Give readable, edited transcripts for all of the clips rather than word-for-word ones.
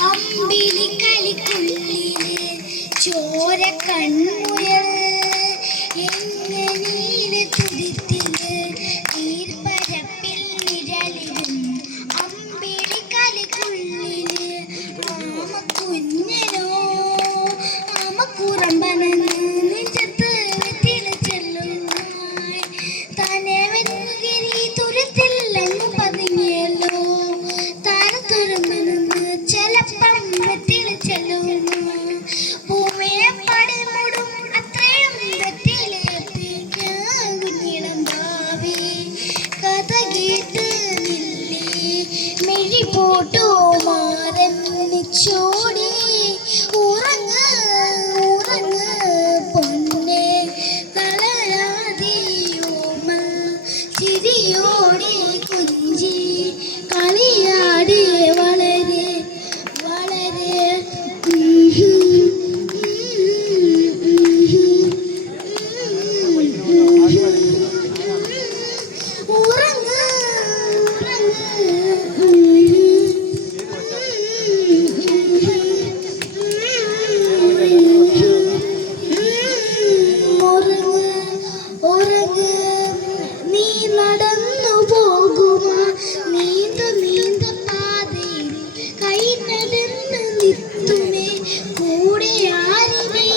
അമ്പിളി കളിക്കുള്ളില് ചോര കൺമുയൽ എങ്ങനെ തുരുത്തില് ഈർപ്പരപ്പിൽ നിഴലിടും അമ്പിളി കളിക്കുള്ളില് ആമ കുഞ്ഞനോ ആമ കുറമ്പനെന്ന് നെഞ്ചത്ത് വെറ്റില ചെല്ലുമായി തന്നെ വെന്നുകിരി തുരുത്തിൽ അങ്ങ് പതുങ്ങിയല്ലോ പോട്ടോ മാറന്നിച്ചോടി ഉറങ്ങ് ഉറങ്ങ് പൊന്നെ കളയാതെയോമൽ ചിരിയോടെ കുഞ്ചി കളിയാടി വളരെ വളരെ നടന്നു പോകുമാ നീന്ത നീന്ത പാതയിൽ കൈ നടന്ന് നിത്തുമേ കൂടെ ആരിനെ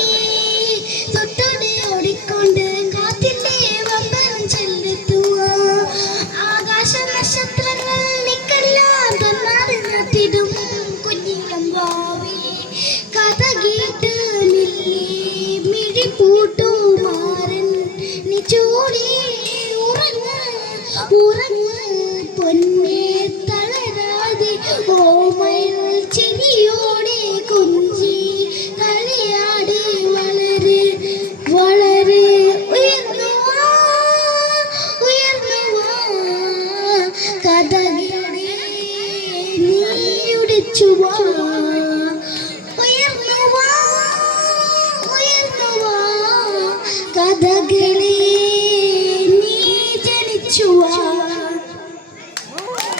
തൊട്ടോടെ ഓടിക്കൊണ്ട് കാത്തിൻ്റെ വമ്പൻ ചെല്ലെത്തുക ആകാശ നക്ഷത്രങ്ങൾ നിക്കെല്ലാം തന്നാറി നട്ടിടും കുഞ്ഞിളം ഭാവി കഥ കേട്ട് നില്ലേ മിഴി പൂട്ടു മാറൻ നിച്ചോടി ഉറങ്ങ് പൊന്നെ തളരാതെ ഓമൽ ചിരിയോടെ കുഞ്ചി കളിയാടി വളരെ വളരെ ഉയർന്നു കഥകളെ നീയുടിച്ചു ഉയർന്നു കഥകൾ